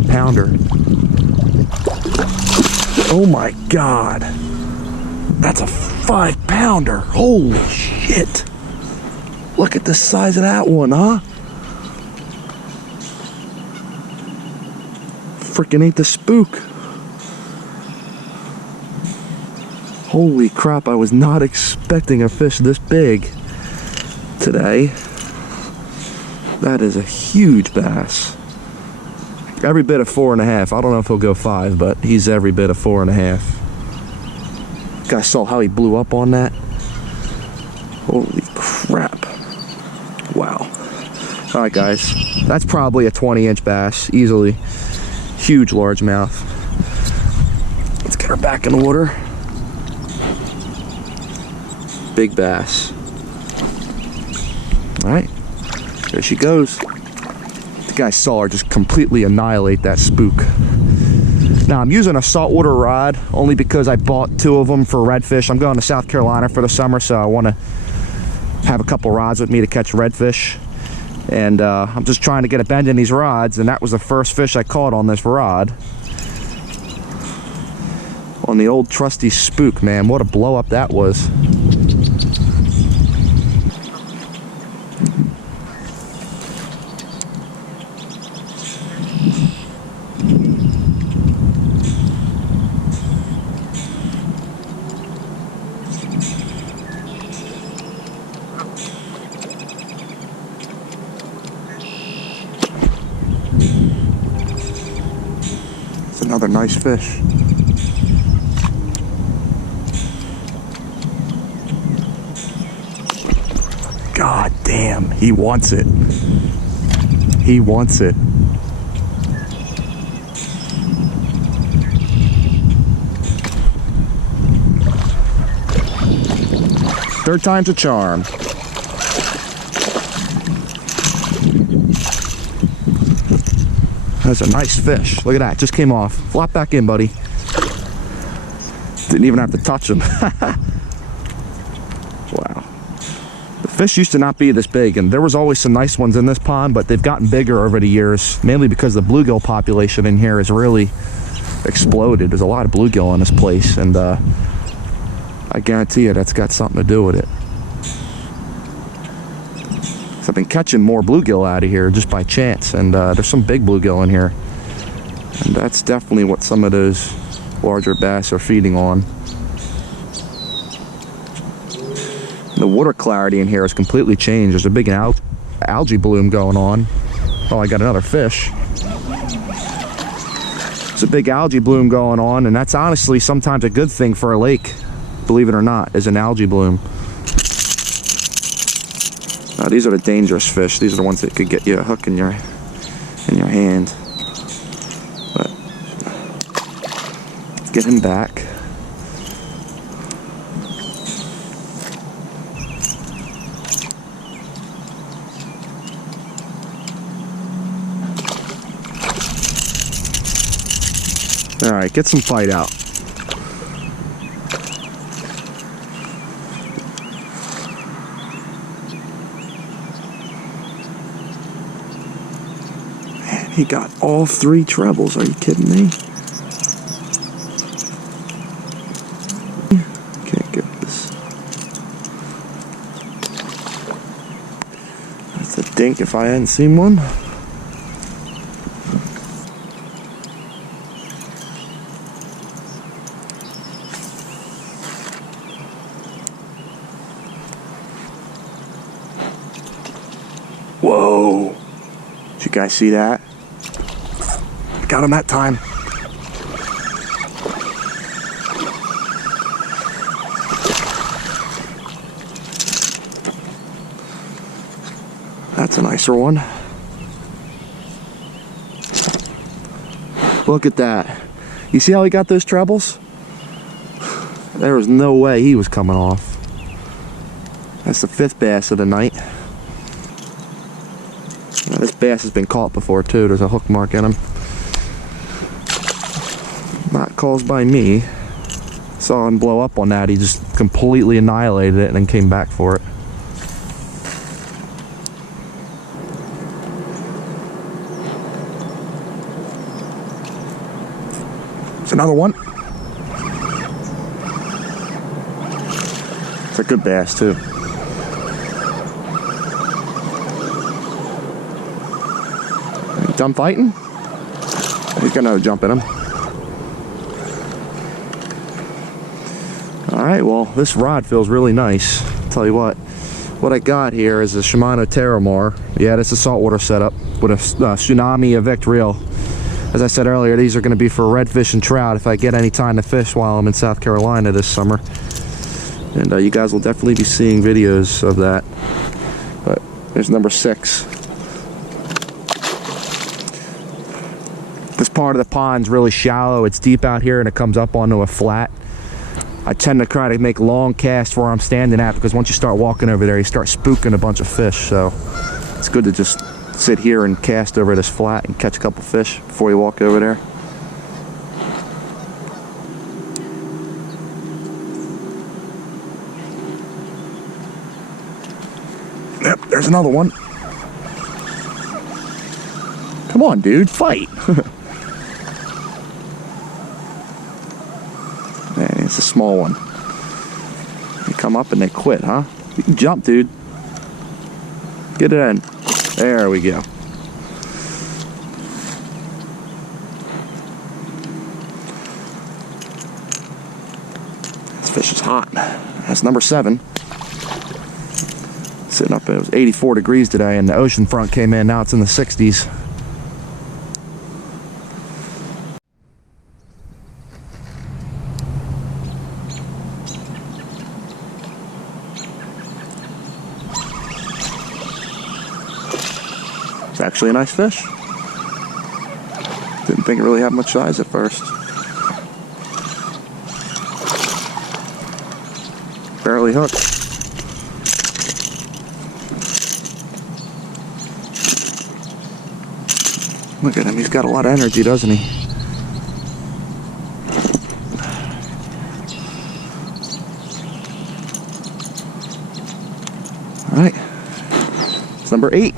5-pounder. Oh my God. That's a 5-pounder. Holy shit. Look at the size of that one, huh? Freaking ate the spook. Holy crap, I was not expecting a fish this big today. That is a huge bass. Every bit of 4.5. I don't know if he'll go 5, but he's every bit of 4.5. You guys saw how he blew up on that? Holy crap. Wow. Alright guys, that's probably a 20-inch bass, easily. Huge largemouth. Let's get her back in the water. Big bass. Alright, there she goes. The guy saw her just completely annihilate that spook. Now I'm using a saltwater rod only because I bought 2 of them for redfish. I'm going to South Carolina for the summer, so I want to have a couple rods with me to catch redfish. And I'm just trying to get a bend in these rods, and that was the first fish I caught on this rod. On the old trusty spook, man. What a blow up that was. Another nice fish. God damn, he wants it. He wants it. Third time's a charm. That's a nice fish. Look at that, just came off. Flop back in, buddy. Didn't even have to touch him. Wow. The fish used to not be this big, and there was always some nice ones in this pond, but they've gotten bigger over the years, mainly because the bluegill population in here has really exploded. There's a lot of bluegill in this place, and I guarantee you that's got something to do with it. So I've been catching more bluegill out of here just by chance, and there's some big bluegill in here, and that's definitely what some of those larger bass are feeding on. The water clarity in here has completely changed. There's a big algae bloom going on. Oh, I got another fish. There's a big algae bloom going on, and that's honestly sometimes a good thing for a lake, believe it or not, is an algae bloom. Now, these are the dangerous fish. These are the ones that could get you a hook in your hand. But let's get him back. All right, get some fight out. He got all 3 trebles. Are you kidding me? Can't get this. That's a dink if I hadn't seen one. Whoa! Did you guys see that? Got him that time. That's a nicer one. Look at that. You see how he got those trebles? There was no way he was coming off. That's the 5th bass of the night. Now, this bass has been caught before too. There's a hook mark in him. Not caused by me. Saw him blow up on that. He just completely annihilated it and then came back for it. It's another one. It's a good bass too. You done fighting? He's got another jump in him. Alright, well, this rod feels really nice. I'll tell you what I got here is a Shimano Terramar. Yeah, that's a saltwater setup with a Tsunami Evict reel. As I said earlier, these are going to be for redfish and trout if I get any time to fish while I'm in South Carolina this summer. And you guys will definitely be seeing videos of that. But there's number 6. This part of the pond's really shallow. It's deep out here and it comes up onto a flat. I tend to try to make long casts where I'm standing at, because once you start walking over there, you start spooking a bunch of fish. So it's good to just sit here and cast over this flat and catch a couple fish before you walk over there. Yep, there's another one. Come on, dude, fight. Man, it's a small one. They come up and they quit, huh? You can jump, dude. Get it in. There we go. This fish is hot. That's number 7. Sitting up, it was 84 degrees today, and the ocean front came in. Now it's in the 60s. It's actually a nice fish. Didn't think it really had much size at first. Barely hooked. Look at him, he's got a lot of energy, doesn't he? Alright, it's number 8.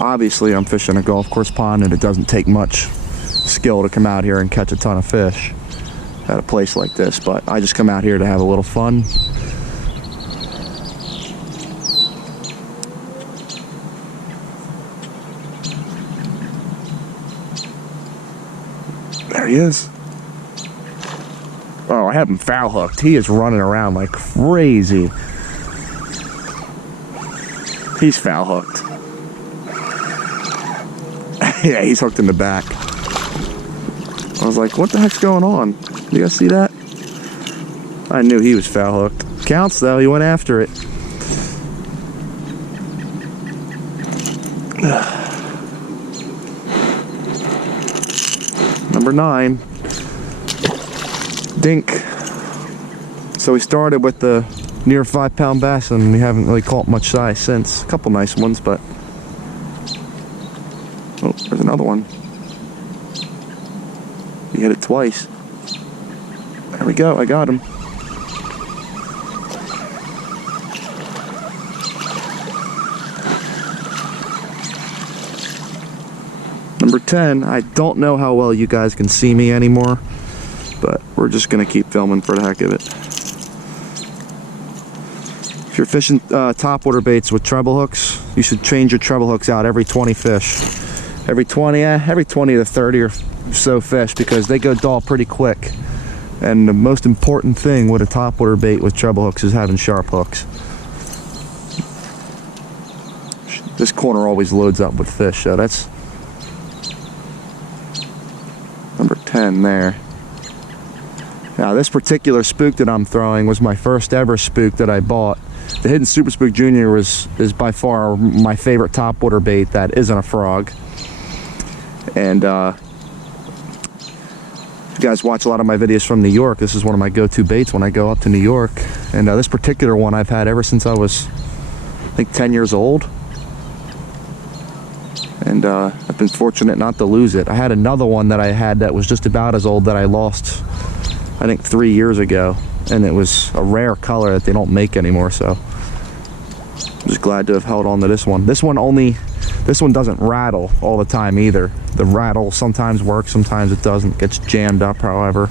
Obviously, I'm fishing a golf course pond, and it doesn't take much skill to come out here and catch a ton of fish at a place like this, but I just come out here to have a little fun. There he is. Oh, I have him foul hooked. He is running around like crazy. He's foul hooked. Yeah, he's hooked in the back. I was like, what the heck's going on? You guys see that? I knew he was foul hooked. Counts though, he went after it. Number 9. Dink. So we started with the near 5-pound bass, and we haven't really caught much size since. A couple nice ones, but oh, there's another one. He hit it twice. There we go, I got him. Number 10, I don't know how well you guys can see me anymore, but we're just gonna keep filming for the heck of it. If you're fishing topwater baits with treble hooks, you should change your treble hooks out every 20 fish. Every 20 to 30 or so fish, because they go dull pretty quick. And the most important thing with a topwater bait with treble hooks is having sharp hooks. This corner always loads up with fish, so that's number 10 there. Now this particular spook that I'm throwing was my first ever spook that I bought. The Hidden Super Spook Junior is by far my favorite topwater bait that isn't a frog. And if you guys watch a lot of my videos from New York, this is one of my go-to baits when I go up to New York. And this particular one I've had ever since I was, I think, 10 years old. And I've been fortunate not to lose it. I had another one that I had that was just about as old that I lost, I think, 3 years ago. And it was a rare color that they don't make anymore, so I'm just glad to have held on to this one. This one only This one doesn't rattle all the time either. The rattle sometimes works, sometimes it doesn't. Gets jammed up, however.